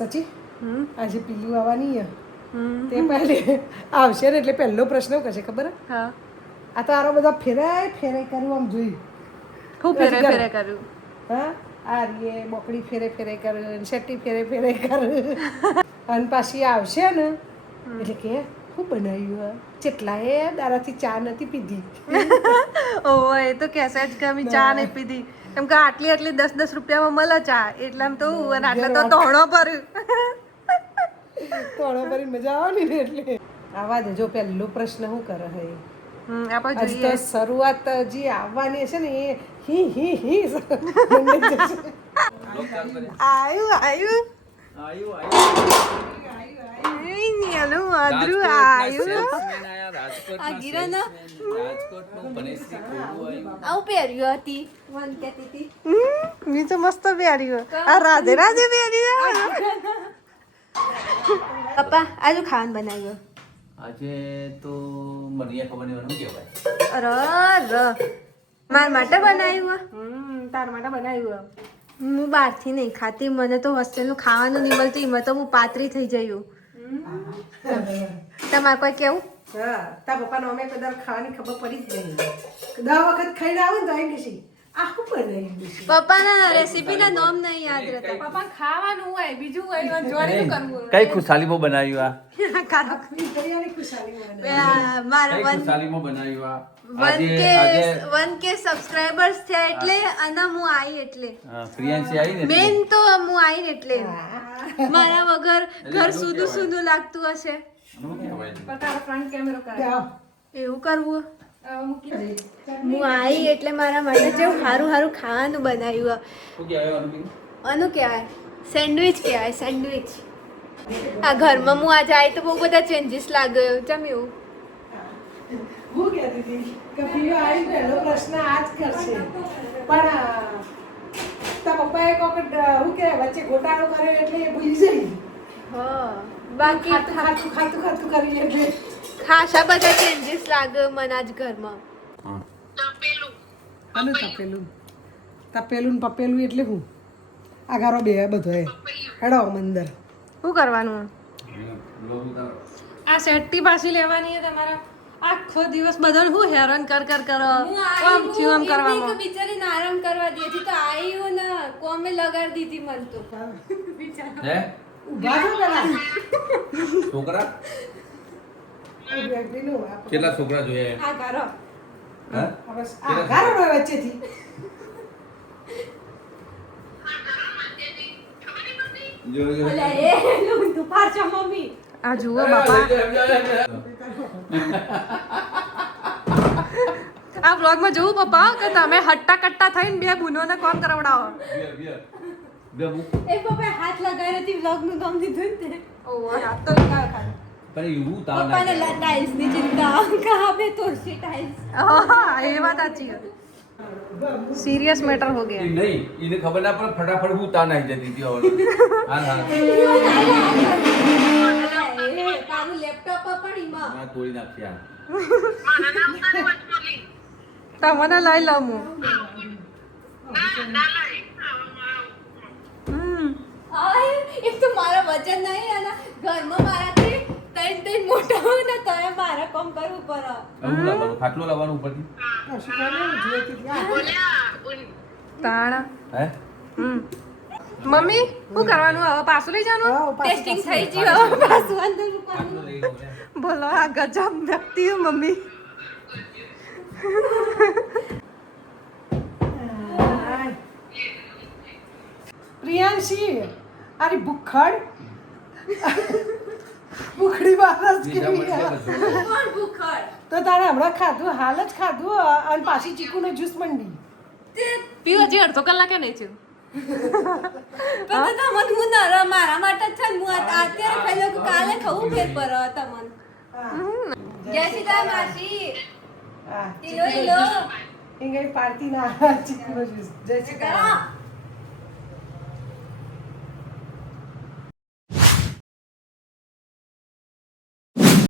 સચી આજે પીલું આવવાની તે પહેલે આવશે ને એટલે પહેલો પ્રશ્ન શું કરશે ખબર હા આ તો આરો બધા ફેરાય ફેરાય કર્યું આમ જોઈ ખૂબ ફેરે ફેરે કર્યું હા આ રીએ બોકડી ફેરે ફેરે કરે શેટી ફેરે ફેરે કરે અને પાછી આવશે ને એટલે કે શું બનાવ્યું કેટલાએ દારાથી ચા નથી પીધી ઓહો એ તો કહેશે જ કે અમે ચા નહીં પીધી કેમ કે આટલી 10 રૂપિયામાં મળે ચા એટલે આમ તો અને આટલા તો તોણો ભર્યું તોણો ભરી મજા આવવાની ને એટલે આવા દેજો પહેલો પ્રશ્ન શું કરે હે આપણે આજ તો જોઈએ શરૂઆત જે આવવાની છે ને એ હી હી હી આયુ આયુ મસ્ત પહેર્યું આ રાધે રાધે પહેર્યું પપ્પા આજુ ખાવાનું બનાવ્યું આજે તો મને ખબર નહીં કહેવાય અરે મારા માટે બનાવ્યું તાર માટે બનાવ્યું હું બહારથી નહીં ખાતી મને તો હોસ્ટેલનું ખાવાનું નહીં મળતું એમાં તો હું પાતળી થઈ જયું તમારે કોઈ કેવું હા તાર પપ્પાનો અમે કદાચ ખાવાની ખબર પડી જ નહીં 10 વખત ખાઈને આવે ને તો એમ કહેશે આ શું બનાવ્યું છે પપ્પાના રેસીપીના નામ નહીં યાદ રહેતા પપ્પા ખાવાનું હોય બીજું હોય જોડે શું કરવું કઈ ખુશાલીમાં બનાવ્યું તૈયારી ખુશાલી મારા કઈ ખુશાલીમાં બનાવ્યું વન કે સબસ્ક્રાઇબર્સ થયા એટલે અને હું આવી એટલે પ્રિયાંશી આવી ને મેન તો હું આવી ને એટલે મારા વગર ઘર સૂનું સૂનું લાગતું હશે તારા ફ્રન્ટ કેમેરો કરાય એવું કરવું મૂકી દે હું આવી એટલે મારા માટે જેવું સારું સારું ખાવાનું બનાવ્યું આનું કહેવાય સેન્ડવિચ કહેવાય સેન્ડવિચ આ ઘરમાં હું આજે આવી તો બહુ બધા ચેન્જીસ લાગ્યો ચમ એવું હું કહેતી હતી કે પીઓ આવી પહેલો પ્રશ્ન આ જ કરશે પણ તાર પપ્પાએ કોક શું કે વચ્ચે ગોટાળો કર્યો એટલે એ ભૂલી જઈ હા બાકી ખાતું ખાતું ખાતું કરી એટલે ખાસા બધા ચેન્જીસ લાગ્યો મને આજ ઘરમાં અને તપેલું તપેલું ને પપેલું એટલે હું આગારો બે બધો એ હેડો અંદર શું કરવાનું આ સેટ્ટી પાછી લેવાની છે તમારા આખો દિવસ બધાને હું હેરાન કર કર કરો આમ થયું આમ કરવામાં બિચારીને આરામ કરવા દે છે તો આવ્યું ને કોમે લગાડી દીધી મન તો હે ઊભા છો પેલા છોકરા કેટલા છોકરા જોઈએ આ કરો હે આગારો નો વચ્ચેથી જો અલે એ તું પાછો મમ્મી આ જુઓ બાપા આ વ્લોગમાં જોવું પપ્પા કે તમે હટ્ટા કટ્ટા થઈને બે બુનોને કોમ કરાવડાવો એ પપ્પા હાથ લગાવી હતી વ્લોગ નું કામ દીધું ને ઓહ હાથ તો લગાવ ખાલી પણ એવું તાવ ના પપ્પાને ટાઇલ્સ ની ચિંતા કહા બે તોડસી ટાઇલ્સ હા એ વાત સાચી है सीरियस मैटर हो गया નહીં એને ખબર ના પડે ફટાફટ હું તાવ નાખી જતી હતી હવે હા હા તારું લેપટોપ પણ ઈમાં ના તોડી નાખ્યા તમને લઈ લઉં હું એક તો મારા વજન નહીં અને ઘરમાં મારાથી ત્રણ મોટા હોય ને તો મારે કામ કરવું પડે હું લાવવાનું ખાટલો લાવવાનું ઉપરથી તાણા હે મમ્મી શું કરવાનું હવે પાછું લઈ જવાનું ટેસ્ટિંગ થઈ ગયું પાછું અંદર મૂકવાનું ખાટલો લઈ લો બોલો આ ગજબ વ્યક્તિ હું મમ્મી પ્રિયાંશી અરે ભૂખડ ભૂખડી વાળા જ કેવી કોણ ભૂખડ તો તારે હમણાં ખાધું હાલ જ ખાધું અને પાછી ચીકુનો જ્યુસ મંડી પીવો હજી અડધો કલાકે નહીં થયું પણ તો તમને હું નર મારા માટે જ છે ને હું અત્યારે ખાઈ લઉં કાલે ખાવું ફેર પર તમને જય સીતા માસી હા ઈલો ઈલો એ ગઈ પાર્ટી ના ચીકુનો જ્યુસ જય શ્રી કૃષ્ણ